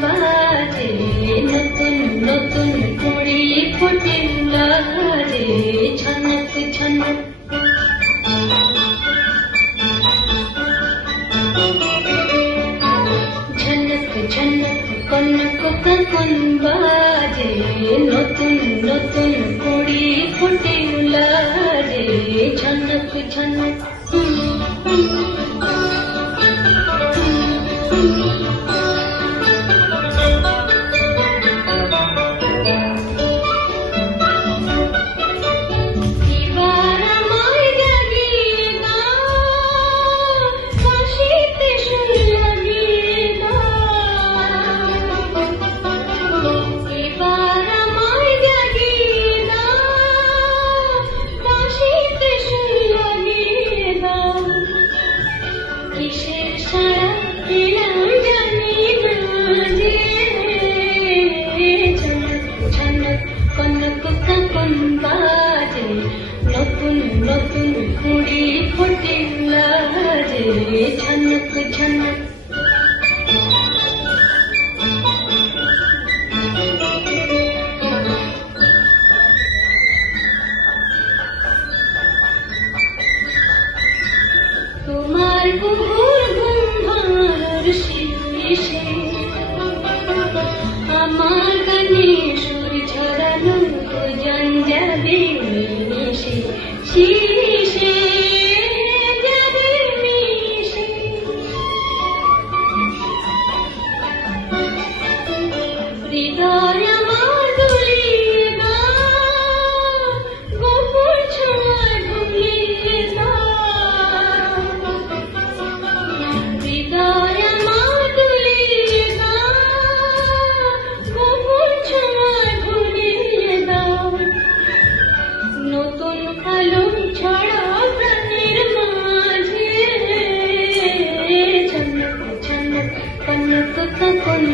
বাজে নতুন নতুন কুড়ি ফুটিল রে ঝনক ঝনক ঝনক ঝনক কনক কাকন বাজে নতুন নতুন কুড়ি ফুটিল রে ঝনক ঝনক নতুন কুড়ি ফুটিল রে ঝনক ঝনক তোমার বুকুর ঘুম ভাঙার শেষে আমার গানে সুর ছড়ানো জন যাবে মিশে শিশে যাবে মিশে হৃদয় আমার দুলিয়ে দাও গোকুল ছোঁয়া ঢুলিয়ে দাও হৃদয় আমার দুলিয়ে দাও গোকুল ছোঁয়া ঢুলিয়ে দাও নতুন আলো ছড়া প্রাণের মাঝে ঝনক ঝনক কনক কাকন